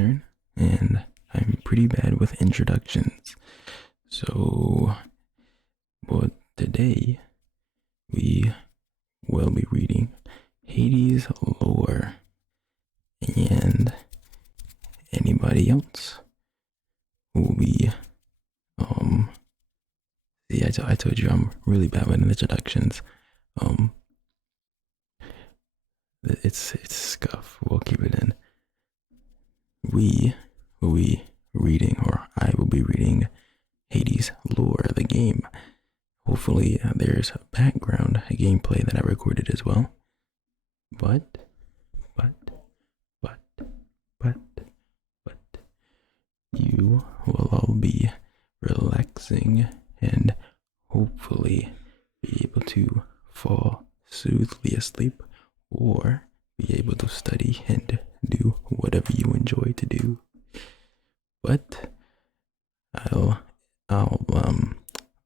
turn, and I'm pretty bad with introductions. So, well, today we will be reading Hades lore, and anybody else who will be, see, I told you I'm really bad with introductions. Um, it's scuff. We'll keep it in. We will be reading, or I will be reading Hades lore, the game. Hopefully, there's a background gameplay that I recorded as well. But, but, but, but, you will all be relaxing and hopefully be able to fall soothly asleep or be able to study and do whatever you enjoy to do. But I'll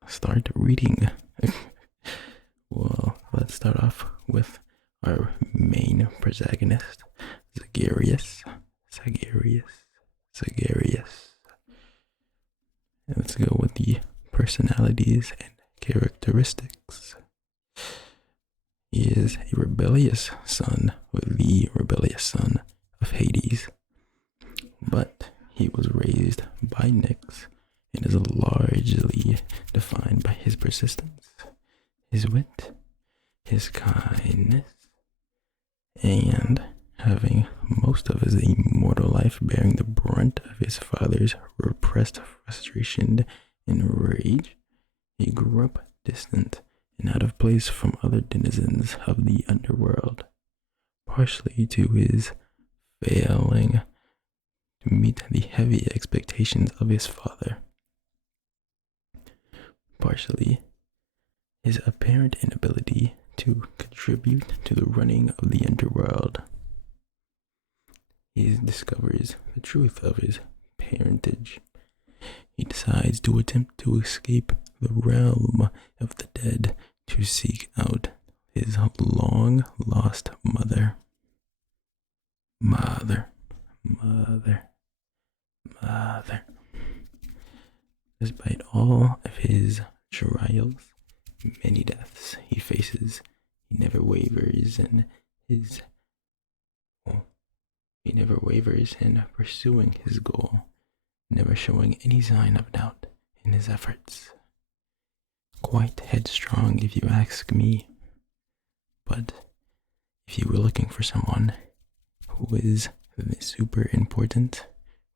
start reading. Well, let's start off with our main protagonist, Zagarius. And let's go with the personalities and characteristics. He is a rebellious son, or the rebellious son of Hades, but he was raised by Nyx and is largely defined by his persistence, his wit, his kindness, and having most of his immortal life bearing the brunt of his father's repressed frustration and rage. He grew up distant and out of place from other denizens of the underworld, partially to his failing to meet the heavy expectations of his father, partially his apparent inability to contribute to the running of the underworld. He discovers the truth of his parentage. He decides to attempt to escape the realm of the dead to seek out his long lost mother. Mother. Despite all of his trials, many deaths he faces, he never wavers in pursuing his goal, never showing any sign of doubt in his efforts. Quite headstrong, if you ask me. But if you were looking for someone who is super important,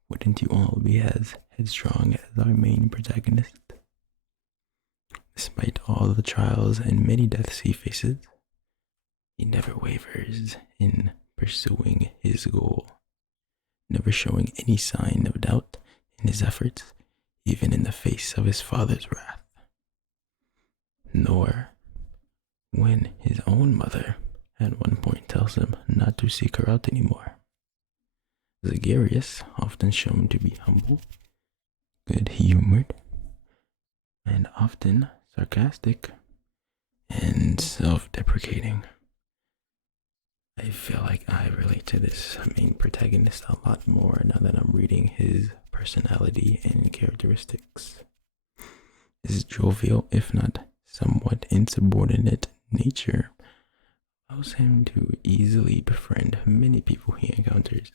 wouldn't you all be as headstrong as our main protagonist? Despite all the trials and many deaths he faces, he never wavers in pursuing his goal, never showing any sign of doubt in his efforts, even in the face of his father's wrath. Nor when his own mother at one point tells him not to seek her out anymore. Zagarius, often shown to be humble, good-humored, and often sarcastic and self-deprecating. I feel like I relate to this main protagonist a lot more now that I'm reading his personality and characteristics. His jovial, if not somewhat insubordinate nature allows him to easily befriend many people he encounters.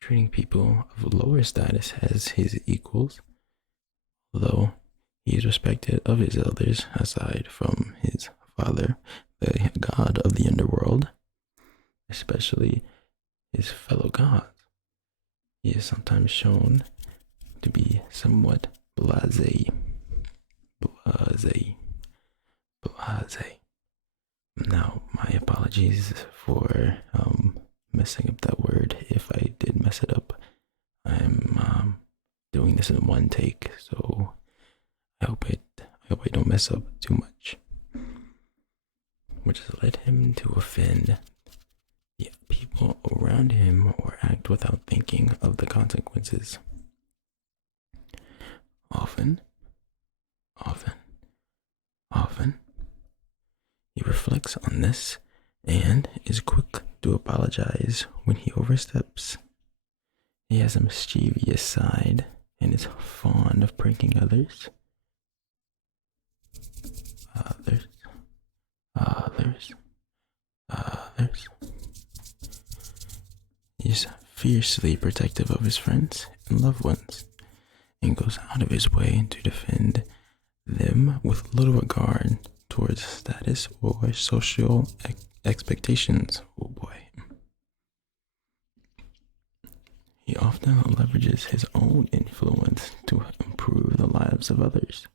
Treating people of lower status as his equals, although he is respected of his elders aside from his father, the god of the underworld, especially his fellow gods. He is sometimes shown to be somewhat blasé. Now, my apologies for messing up that word. If I did mess it up, I'm doing this in one take, so I hope I don't mess up too much, which has led him to offend the people around him or act without thinking of the consequences. Often, Often, he reflects on this and is quick to apologize when he oversteps. He has a mischievous side and is fond of pranking others. Others, others, others. He is fiercely protective of his friends and loved ones and goes out of his way to defend them with little regard towards status or social expectations. Oh boy. He often leverages his own influence to improve the lives of others.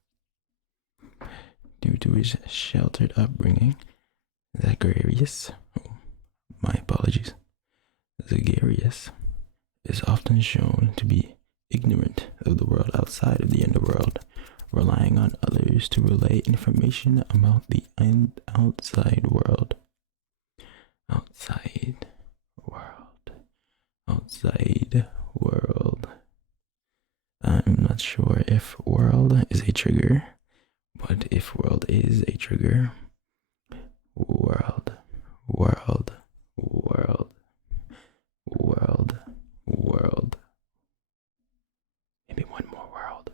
Due to his sheltered upbringing, Zagreus, my apologies, Zagreus is often shown to be ignorant of the world outside of the underworld, relying on others to relay information about the outside world. Outside world. Outside world. I'm not sure if world is a trigger, but if world is a trigger, world, world, world, world, world. Maybe one more world.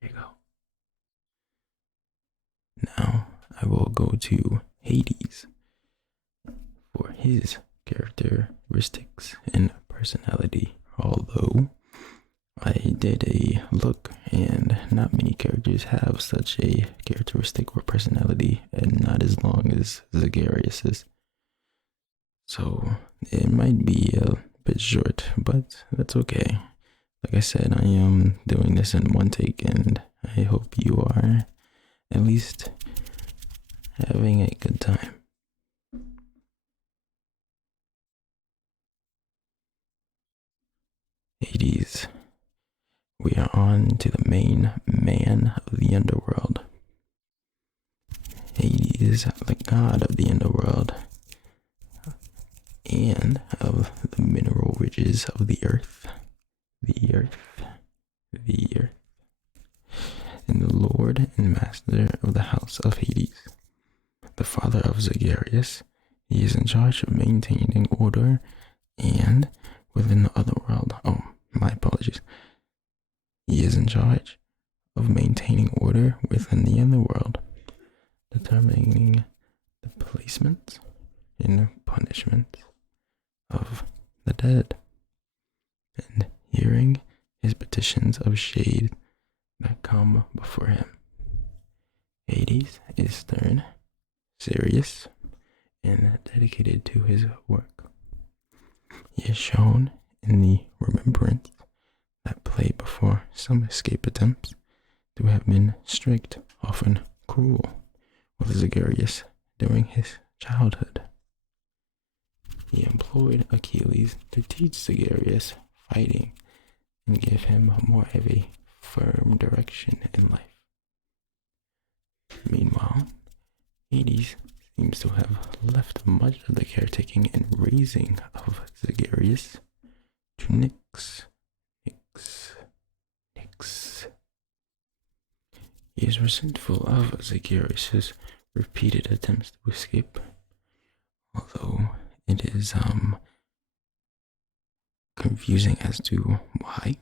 There you go. Now I will go to Hades for his characteristics and personality. Although I did a look and not many characters have such a characteristic or personality, and not as long as Zagreus's. So it might be a bit short, but that's okay. Like I said, I am doing this in one take, and I hope you are at least having a good time. Hades. We are on to the main man of the underworld. Hades, the god of the underworld, and of the mineral riches of the earth. The earth. The earth. And the lord and master of the house of Hades. The father of Zagreus, he is in charge of maintaining order and within the other world. Oh, my apologies. He is in charge of maintaining order within the underworld, determining the placement and punishment of the dead, and hearing his petitions of shade that come before him. Hades is stern, serious, and dedicated to his work. He is shown in the remembrance that play before some escape attempts to have been strict, often cruel, with Zagreus during his childhood. He employed Achilles to teach Zagreus fighting and give him more of a firm direction in life. Meanwhile, Hades seems to have left much of the caretaking and raising of Zagreus to Nyx. He is resentful of Zagreus' repeated attempts to escape, although it is confusing as to why,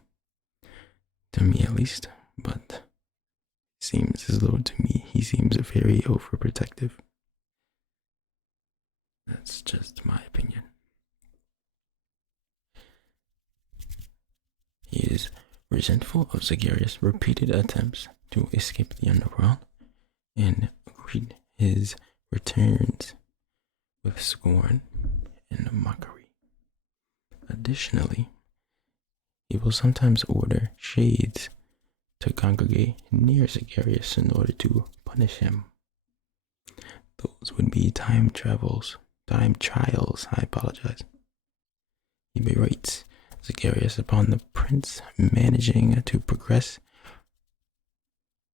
to me at least, but it seems as though to me he seems very overprotective. That's just my opinion. He is resentful of Zagreus' repeated attempts to escape the underworld and greet his returns with scorn and mockery. Additionally, he will sometimes order shades to congregate near Zagreus in order to punish him. Those would be time trials, I apologize. He berates Zagreus upon the prince managing to progress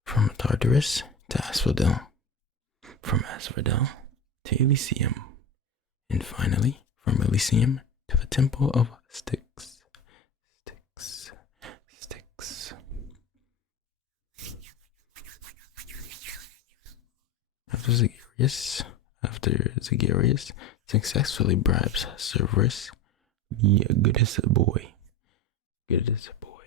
from Tartarus to Asphodel, from Asphodel to Elysium, and finally from Elysium to the Temple of Styx. After Zagarius successfully bribes Cerberus, the goodest boy, Cerberus,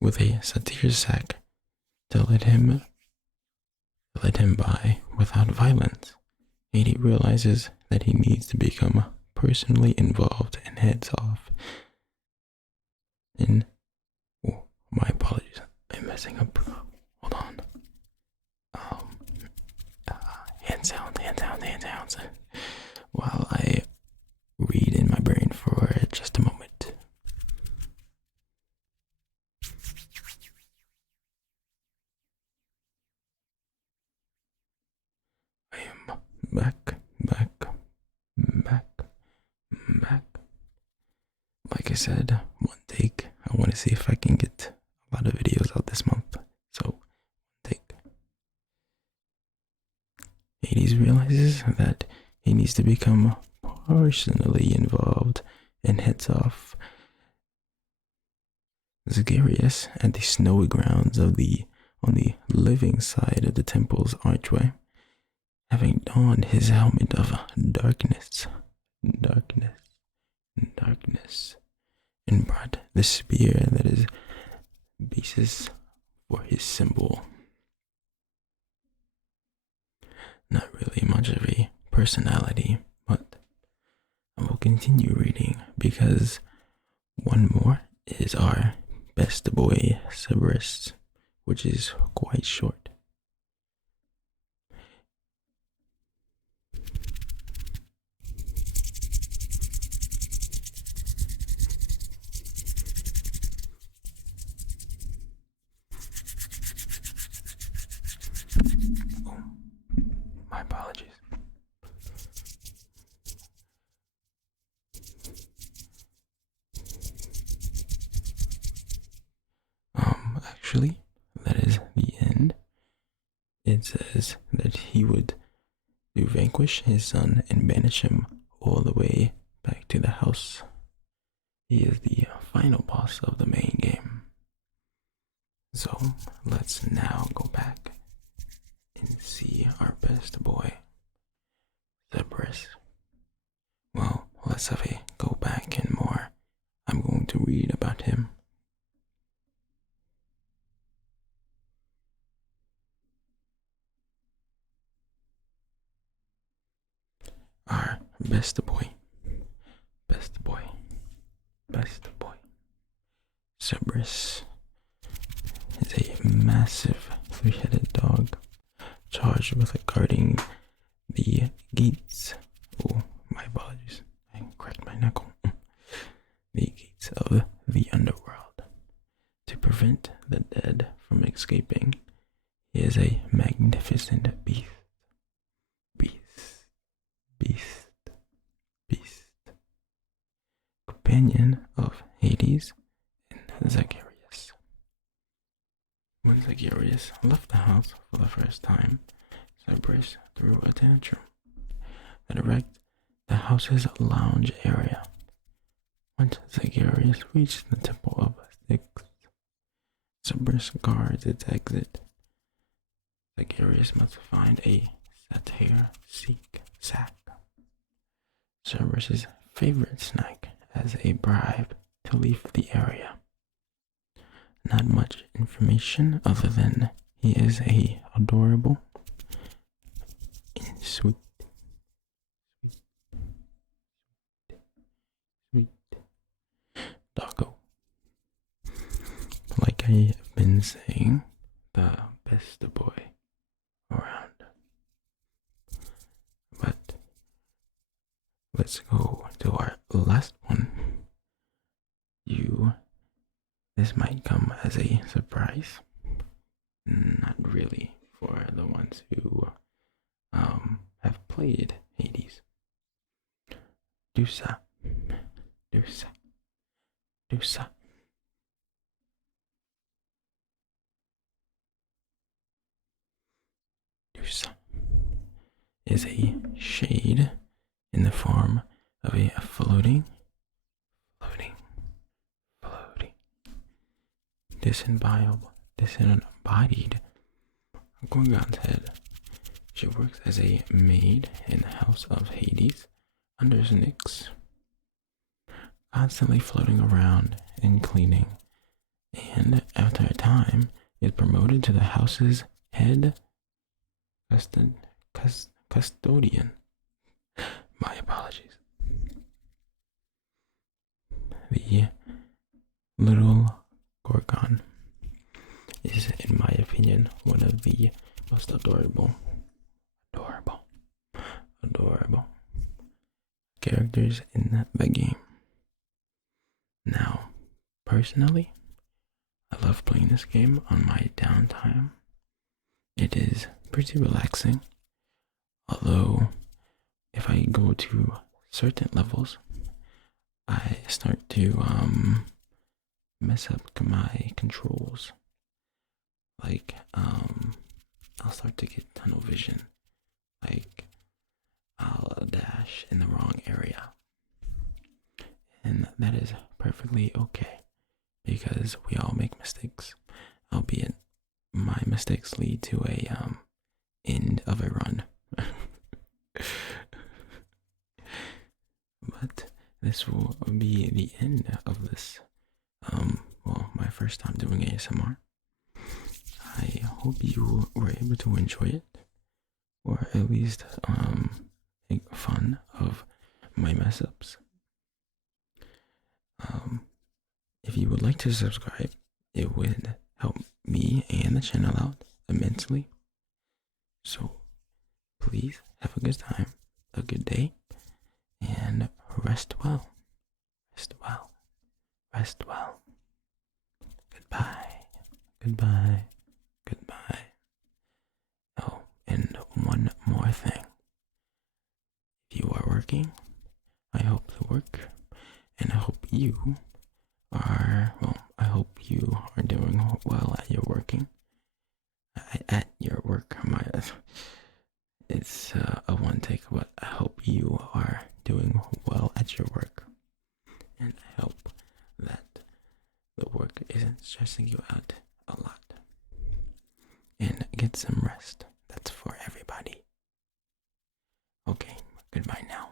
with a satyr sack to let him by without violence. Hades realizes that he needs to become personally involved and heads off in. Oh, my apologies. I'm messing up. Hold on. Hand sounds. While I read in my brain for just a moment. I am back. Like I said, one take. I want to see if I can get a lot of videos out this month. So, take. Hades realizes that he needs to become personally involved and heads off. Zagarius at the snowy grounds on the living side of the temple's archway, having donned his helmet of darkness, and brought the spear that is basis for his symbol. Not really much of a personality, but I will continue reading because one more is our best boy Cerberus, which is quite short. Oh, my apologies. Actually, that is the end. It says that he would vanquish his son and banish him all the way back to the house. He is the final boss of the main game. So let's now go back and see our best boy, Cerberus. Well, let's have a go back and more. I'm going to read about him. Our best boy. Cerberus is a massive three-headed dog charged with guarding the gates. Oh, my apologies. I cracked my knuckle. The gates of the underworld. To prevent the dead from escaping, he is a magnificent beast. Companion of Hades and Zagarius. When Zagarius left the house for the first time, Cerberus threw a tantrum that wrecked the house's lounge area. Once Zagarius reached the Temple of Styx, Cerberus guards its exit. Zagarius must find a satyr sack, Cerberus's favorite snack, as a bribe to leave the area. Not much information other than he is a adorable and sweet doggo. Like I have been saying, the best boy around. But let's go to our last one. This might come as a surprise. Not really for the ones who have played Hades. Dusa. Is a shade in the form of a floating disembodied Gorgon's head. She works as a maid in the house of Hades under Nyx, constantly floating around and cleaning, and after a time is promoted to the house's head custodian. My apologies. The little Gorgon is, in my opinion, one of the most adorable characters in the game. Now, personally, I love playing this game on my downtime. It is pretty relaxing, although if I go to certain levels, I start to mess up my controls. Like, I'll start to get tunnel vision. Like, I'll dash in the wrong area. And that is perfectly okay, because we all make mistakes, albeit my mistakes lead to a end of a run. But this will be the end of this, my first time doing ASMR. I hope you were able to enjoy it, or at least make fun of my mess ups. If you would like to subscribe, it would help me and the channel out immensely. So please have a good time, a good day, and rest well. Rest well. Rest well. Goodbye. Goodbye. Goodbye. Oh, and one more thing. If you are working, I hope the work, and I hope you are, doing well at your working. At your work, it's a one take, but I hope you are doing well at your work. And I hope that the work isn't stressing you out a lot. And get some rest. That's for everybody. Okay, goodbye now.